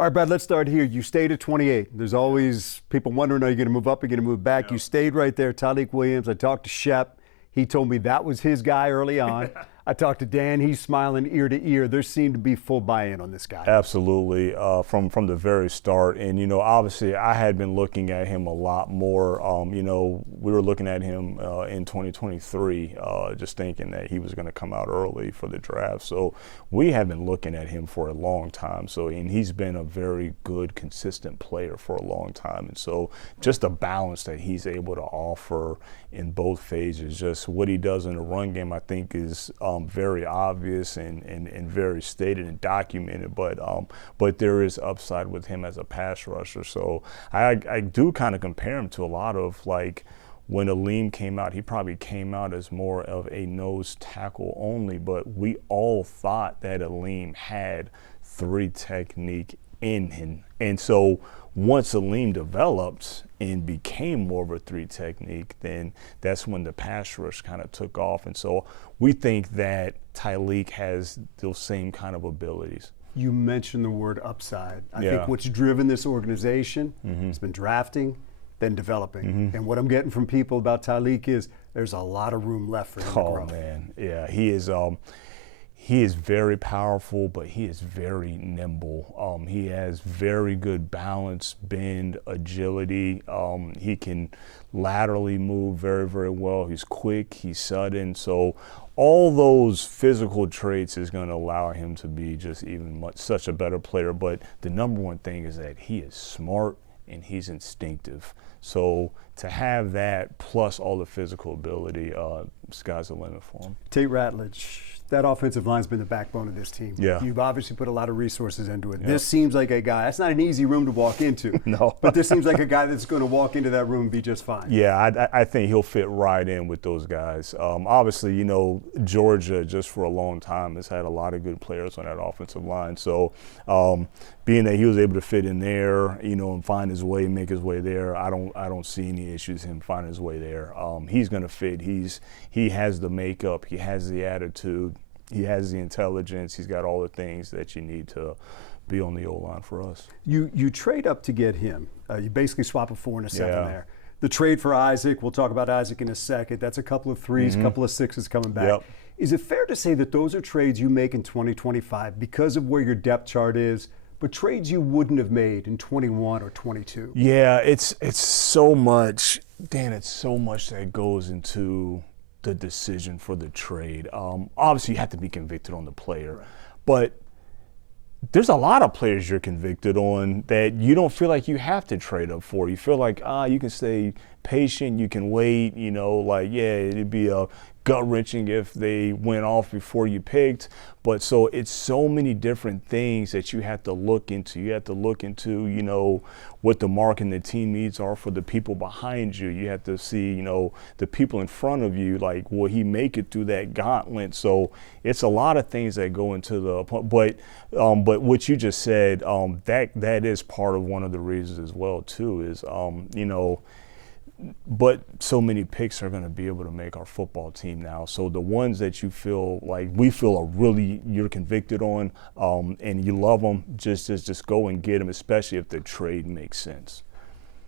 All right, Brad, let's start here. You stayed at 28. There's always people wondering, are you going to move up? Are you going to move back? Yeah. You stayed right there. Talik Williams, I talked to Shep. He told me that was his guy early on. I talked to Dan. He's smiling ear to ear. There seemed to be full buy-in on this guy. Absolutely, from the very start. And, obviously I had been looking at him a lot more. We were looking at him in 2023, just thinking that he was going to come out early for the draft. So we have been looking at him for a long time. And he's been a very good, consistent player for a long time. And so just the balance that he's able to offer in both phases, just what he does in the run game, I think is very obvious and very stated and documented, but there is upside with him as a pass rusher. So I do kind of compare him to a lot of, like, when Aleem came out, he probably came out as more of a nose tackle only, but we all thought that Aleem had 3 technique in him. And so once Aleem developed and became more of a 3 technique, then that's when the pass rush kind of took off. And so we think that Talik has those same kind of abilities. You mentioned the word upside. I Yeah. think what's driven this organization has been drafting, then developing. And what I'm getting from people about Talik is there's a lot of room left for him to grow. Oh, man. Yeah, he is very powerful, but he is very nimble. He has very good balance, bend, agility. He can laterally move very, very well. He's quick, he's sudden. So all those physical traits is going to allow him to be just such a better player. But the number one thing is that he is smart and he's instinctive. So to have that plus all the physical ability, sky's the limit for him. Tate Ratledge, that offensive line's been the backbone of this team. Yeah. You've obviously put a lot of resources into it. Yep. This seems like a guy, that's not an easy room to walk into. No. But this seems like a guy that's going to walk into that room and be just fine. Yeah, I think he'll fit right in with those guys. Obviously, Georgia just for a long time has had a lot of good players on that offensive line. So being that he was able to fit in there, and find his way, make his way there, I don't see any issues him finding his way there. He's going to fit. He has the makeup. He has the attitude. He has the intelligence. He's got all the things that you need to be on the O-line for us. You trade up to get him. You basically swap a 4 and a 7 Yeah. there. The trade for Isaac, we'll talk about Isaac in a second. That's a couple of 3s, a couple of 6s coming back. Yep. Is it fair to say that those are trades you make in 2025 because of where your depth chart is, but trades you wouldn't have made in 21 or 22? Yeah, it's so much, Dan, it's so much that goes into the decision for the trade. Obviously, you have to be convicted on the player, but there's a lot of players you're convicted on that you don't feel like you have to trade up for. You feel like, you can stay patient, you can wait, it'd be a gut-wrenching if they went off before you picked. But so it's so many different things that you have to look into. You have to look into, what the market and the team needs are for the people behind you. You have to see, the people in front of you, like, will he make it through that gauntlet? So it's a lot of things that go into but what you just said, that is part of one of the reasons as well too, is, but so many picks are going to be able to make our football team now. So the ones that you feel like we feel are really you're convicted on, and you love them, just go and get them, especially if the trade makes sense.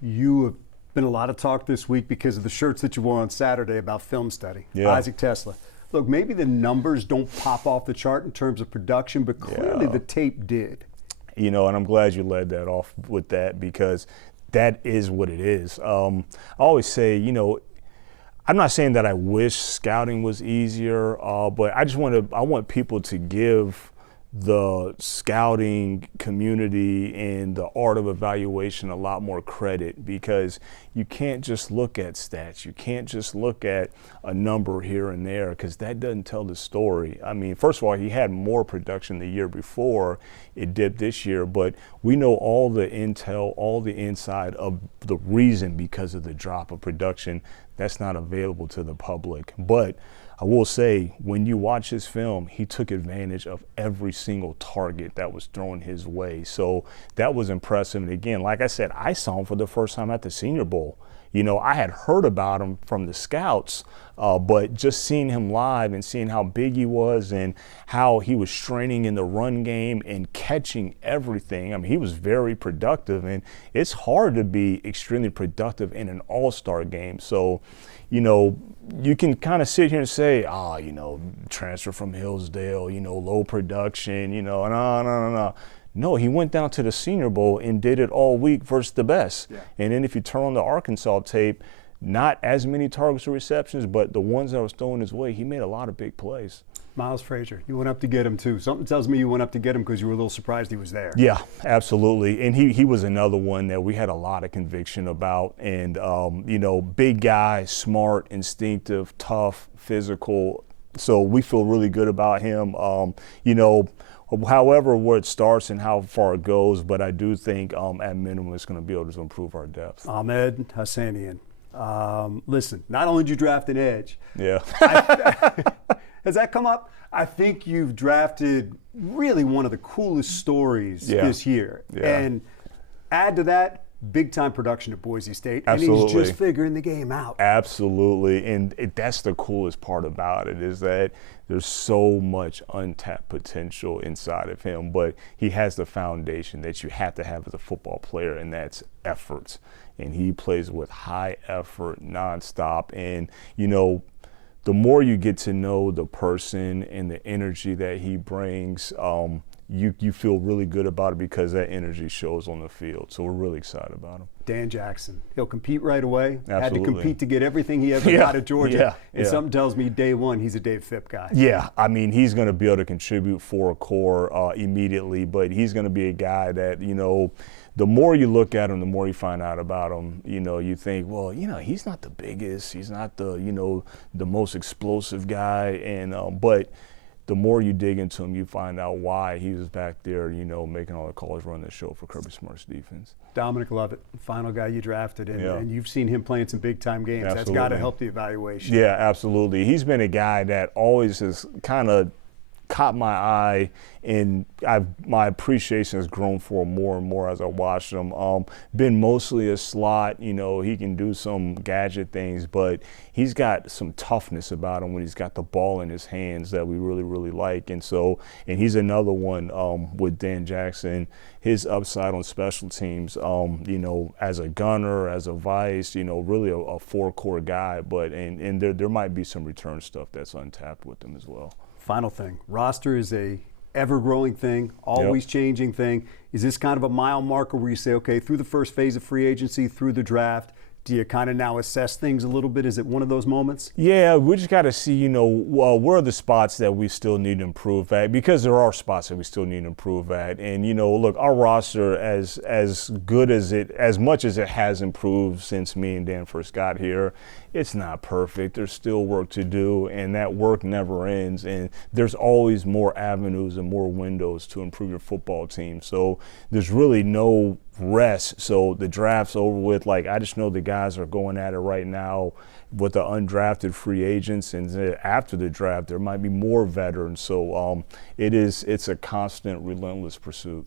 You have been a lot of talk this week because of the shirts that you wore on Saturday about film study. Yeah. Isaac Tesla. Look, maybe the numbers don't pop off the chart in terms of production, but clearly the tape did. And I'm glad you led that off with that, because that is what it is. I always say, I'm not saying that I wish scouting was easier, but I want people to give the scouting community and the art of evaluation a lot more credit, because you can't just look at stats. You can't just look at a number here and there, because that doesn't tell the story. I mean, first of all, he had more production the year before. It dipped this year, but we know all the intel, all the inside of the reason because of the drop of production. That's not available to the public. But I will say, when you watch his film, he took advantage of every single target that was thrown his way. So that was impressive. And again, like I said, I saw him for the first time at the Senior Bowl. I had heard about him from the scouts, but just seeing him live and seeing how big he was and how he was straining in the run game and catching everything. I mean, he was very productive, and it's hard to be extremely productive in an all-star game. So, you can kind of sit here and say, transfer from Hillsdale, low production, no. No, he went down to the Senior Bowl and did it all week versus the best. Yeah. And then if you turn on the Arkansas tape, not as many targets or receptions, but the ones that was thrown his way, he made a lot of big plays. Miles Frasier, you went up to get him too. Something tells me you went up to get him because you were a little surprised he was there. Yeah, absolutely. And he was another one that we had a lot of conviction about. And, big guy, smart, instinctive, tough, physical. So we feel really good about him. However, where it starts and how far it goes, but I do think at minimum it's going to be able to improve our depth. Ahmed, Hassanian. Listen, not only did you draft an edge. Yeah. Has that come up? I think you've drafted really one of the coolest stories this year. Yeah. And add to that, big-time production at Boise State. Absolutely. And he's just figuring the game out. Absolutely. And that's the coolest part about it, is that there's so much untapped potential inside of him. But he has the foundation that you have to have as a football player, and that's effort. And he plays with high effort, nonstop. And, the more you get to know the person and the energy that he brings, you feel really good about it because that energy shows on the field. So we're really excited about him. Dan Jackson, he'll compete right away. Absolutely. Had to compete to get everything he ever got at Georgia. And something tells me day one he's a Dave Phipp guy. Yeah, I mean, he's going to be able to contribute for a core immediately, but he's going to be a guy that, the more you look at him, the more you find out about him. You think, well, he's not the biggest, he's not the, the most explosive guy, and but the more you dig into him, you find out why he was back there, making all the calls, running the show for Kirby Smart's defense. Dominic Lovett, final guy you drafted, and you've seen him playing some big-time games. Absolutely. That's got to help the evaluation. Yeah, absolutely. He's been a guy that always has kind of caught my eye, and my appreciation has grown for him more and more as I watched him. Been mostly a slot, he can do some gadget things, but he's got some toughness about him when he's got the ball in his hands that we really, really like. And he's another one with Dan Jackson, his upside on special teams, as a gunner, as a vice, really a four-core guy, but and there might be some return stuff that's untapped with him as well. Final thing, roster is a ever-growing thing, always changing thing. Is this kind of a mile marker where you say, okay, through the first phase of free agency, through the draft, do you kind of now assess things a little bit? Is it one of those moments? Yeah, we just got to see, where are the spots that we still need to improve at, because there are spots that we still need to improve at. And, look, our roster, as much as it has improved since me and Dan first got here, it's not perfect. There's still work to do, and that work never ends. And there's always more avenues and more windows to improve your football team. So there's really no rest. So the draft's over with. I just know the guys are going at it right now with the undrafted free agents, and after the draft there might be more veterans. So it's a constant, relentless pursuit.